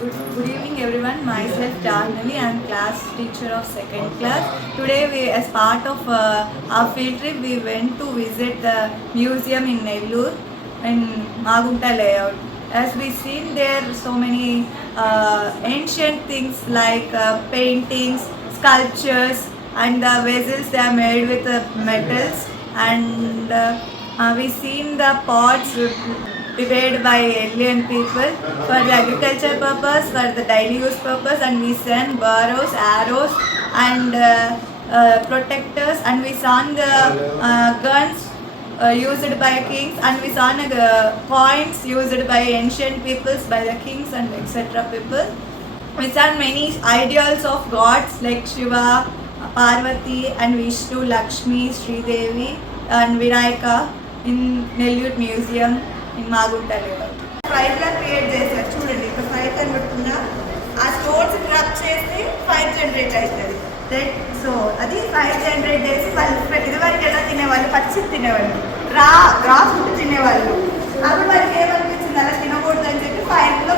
Good evening everyone. Myself Jahnvi. I am class teacher of second class. Today as part of our field trip, we went to visit the museum in Nellore in Magunta layout. As we seen there, so many ancient things like paintings, sculptures, and the vessels they are made with metals, and we seen the pots prepared by alien people for the agriculture purpose, for the daily use purpose, and we sent bows, arrows, and protectors, and we saw the guns used by kings, and we saw the coins used by ancient peoples, by the kings and etc. people. We saw many ideals of gods like Shiva, Parvati, and Vishnu, Lakshmi, Sri Devi, and Vinayaka in Nellore Museum in Magunta layout. Fire law create చేశారు చూడండి, ఇక్కడ fire కనబడుతుందా? ఆ stones drop చేస్తే fire generate అవుతుంది. So అది fire generate చేసి వాళ్ళు ఇదివరకు ఎలా తినేవాళ్ళు, పచ్చి తినేవాళ్ళు, రా ఫుడ్ తినేవాళ్ళు. అప్పుడు వాళ్ళకి ఏమనిపించింది, అలా తినకూడదు అని చెప్పి ఫైర్లో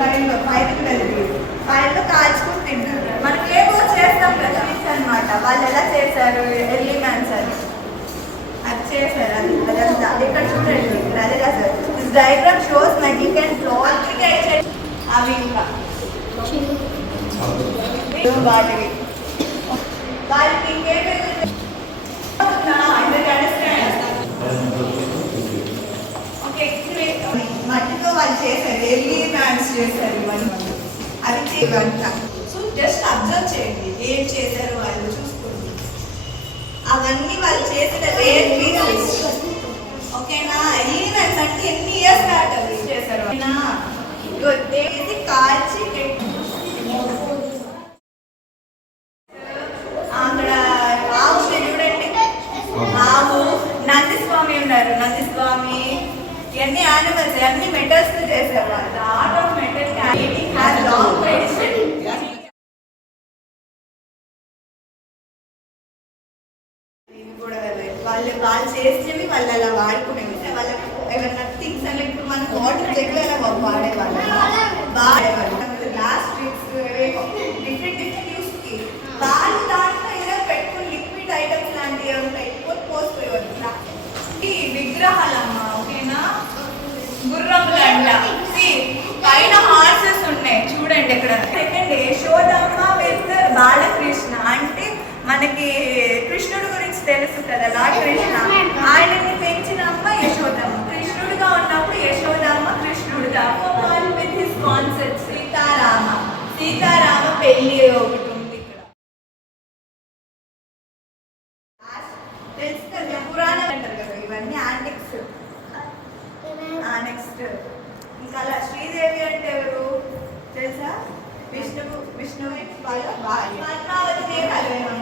కలిపి ఫైర్లో కాల్చుకుని తింటారు. మనకి ఏమో చేస్తాం కదా అనమాట. వాళ్ళు ఎలా చేశారు, ఎర్లీ మ్యాన్స్ అని అది చేశారు. అదంతా ఇక్కడ చూడండి, అదే sir. This diagram shows metal can flow application. అవి ఇంకా వాటివి వాళ్ళకి ఇంకేమైనా మట్టితో వాళ్ళు చేశారు, ఎర్లీ మ్యాన్స్ చేశారు ఇవన్నీ. అది ఇవంతా సో జస్ట్ అబ్జర్వ్ చేయండి ఏం చేశారు వాళ్ళు చూసుకోండి. అవన్నీ వాళ్ళు చేసిన రేర్ పీసెస్. ఓకేనా? ఎర్లీ మ్యాన్స్ అంటే ఎన్ని ఇయర్స్ బ్యాక్ అవి చేశారు. ఓకేనా? ఇది కాల్చి అక్కడ ఆవు చూడండి, ఆవు, నందిస్వామి ఉన్నారు, నందిస్వామి, ఇవన్నీ యానిమల్స్, అన్ని మెటల్స్ చేశారు. వాళ్ళు art of metal carrying has long tradition. వాళ్ళు చేసినవి వాళ్ళు అలా వాడుకునేవి. వాళ్ళకి ఏమైనా థింగ్స్ అంటే ఇప్పుడు మనకు వాటర్ జగ్గులు అలా వాడేవాళ్ళు, గ్లాస్ స్ట్రిప్స్, డిఫరెంట్ యూస్కి వాళ్ళు దాంట్లో ఏదో పెట్టుకుని లిక్విడ్ ఐటమ్స్ లాంటివి పెట్టుకొని పోసిపోయేవాళ్ళు. ఈ విగ్రహాలమ్మా, ఓకేనా? గుర్రములంట, పైన హార్సెస్ ఉన్నాయి చూడండి. ఇక్కడ సెకండ్ యశోదమ్మ విత్ బాలకృష్ణ, అంటే మనకి కృష్ణుడు గురించి తెలుసు కదా, లార్డ్ కృష్ణ. ఆయనని పెంచిన అమ్మ యశోదమ్మ, కృష్ణుడుగా ఉన్నప్పుడు యశోదమ్మ కృష్ణుడుగా. With his concept Sitarama, Sitarama పెళ్లి ఒకటి ఉంది ఇక్కడ. తెలుసు కదా, పురాణం అంటారు కదా, ఇవన్నీ యాంటిక్స్. నెక్స్ట్ ఇంకా అలా శ్రీదేవి అంటే ఎవరు తెలుసా? విష్ణువు వాళ్ళ భార్య. పద్మావతి కళ్యాణం.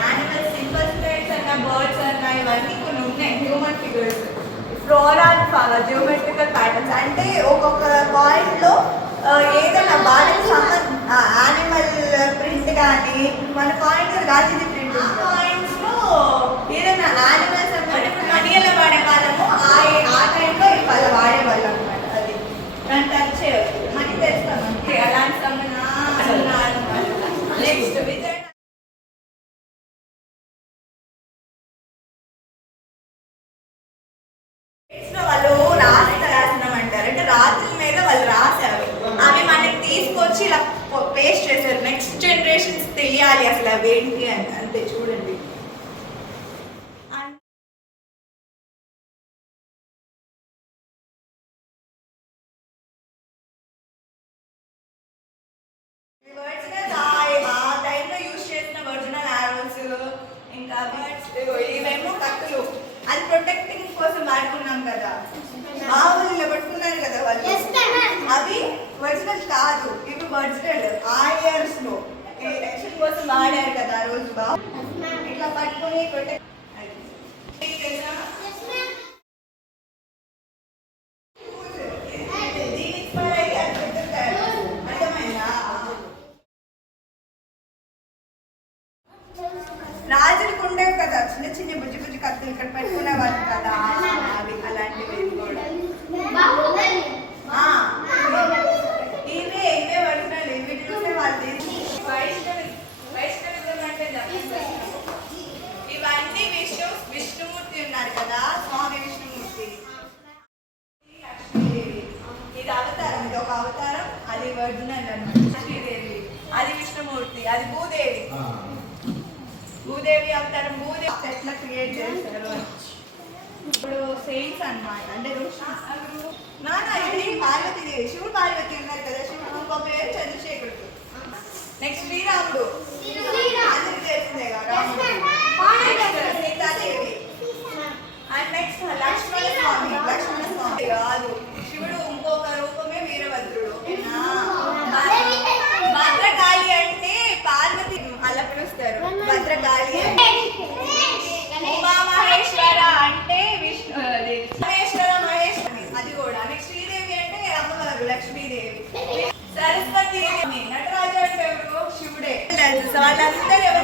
యానిమల్ సింబల్స్ అన్న, బర్డ్స్ అన్న, ఇవన్నీ కొన్ని ఉన్నాయి. Human figures, flora and ఫారా, geometrical patterns. అంటే ఒక్కొక్క పాయింట్లో ఏదైనా బాడీకి యానిమల్ ప్రింట్ కానీ, మన పాయింట్స్ రాజీది ప్రింట్, ఆ పాయింట్స్లో ఏదైనా యానిమల్స్ అనమాట. ఇప్పుడు మనీలో వాడే వాళ్ళము ఆ టైంలో వాళ్ళు వాడేవాళ్ళు అనమాట. అది దాన్ని టచ్ చేయవచ్చు, మనీ తెలుస్తాం అంటే అలాంటి సంబంధం. నెక్స్ట్ విజయ్ వాళ్ళు రాసినామంటారు, అంటే రాత్రుల మీద వాళ్ళు రాశారు. అవి మనకి తీసుకొచ్చి ఇలా పేస్ట్ చేశారు. నెక్స్ట్ జనరేషన్స్ తెలియాలి అసలు అవి ఏంటి అని. అంతే చూడండి. ఆ టైంలో యూజ్ చేసిన ఒరిజినల్ ఆరోస్, ఇంకా ఇవేమో కత్తులు, అది ప్రొటెక్టింగ్ కోసం వాడుకున్నాం కదా. బావులు పట్టుకున్నారు కదా వాళ్ళు, అవి ఒరిజినల్ కాదు, ఇవి ఒరిజినల్. ఆ ఇయర్స్ లో ఎలక్షన్ కోసం వాడారు కదా ఆ రోజు. బావు ఇట్లా పట్టుకుని ప్రొటెక్ట్. దీనికి చిన్న చిన్న బుజ్జి బుజ్జి కత్తులు ఇక్కడ పెట్టుకునేవాళ్ళు కదా, అవి అలాంటివి కూడా. ఇవే ఇవే పడుతున్నాయి, ఇవి చూసే వాళ్ళు వైష్ణవిజం అంటే ఇవన్నీ విష్ణుమూర్తి ఉన్నారు కదా, స్వామి విష్ణుమూర్తి. లక్ష్మీదేవి ఇది అవతారం, ఇది ఒక అవతారం, అది ఒరిజినల్ అన్నమాట. శ్రీదేవి అది విష్ణుమూర్తి, అది భూదేవి. భూదేవి అవతారం, భూదేవి ఎట్లా క్రియేట్ చేశారు. ఇప్పుడు సెయింట్స్ అన్నమాట, అంటే నానా ఇది పార్వతీదేవి, శివుడు పార్వతి ఉన్నారు కదా, శివుడు ఇంకో పేరు చంద్రశేఖరుడు. నెక్స్ట్ శ్రీరాముడు, అందరికి తెలిసిందే కదా, సీతాదేవి. అండ్ నెక్స్ట్ లక్ష్మణ స్వామి, లక్ష్మణ స్వామి కాదు శివుడు, ఇంకొక రూపమే వీరభద్రుడు. భద్రకాళి అంటే పార్వతి అలా పిలుస్తారు, భద్రకాళి. ఉమా మహేశ్వర అంటే విష్ణు, మహేశ్వర మహేశ్వరి అది కూడా. నెక్స్ట్ శ్రీదేవి అంటే అమ్మవారు లక్ష్మీదేవి. సరస్వతి, నటరాజు అంటే ఎవరు, శివుడే. వాళ్ళందరూ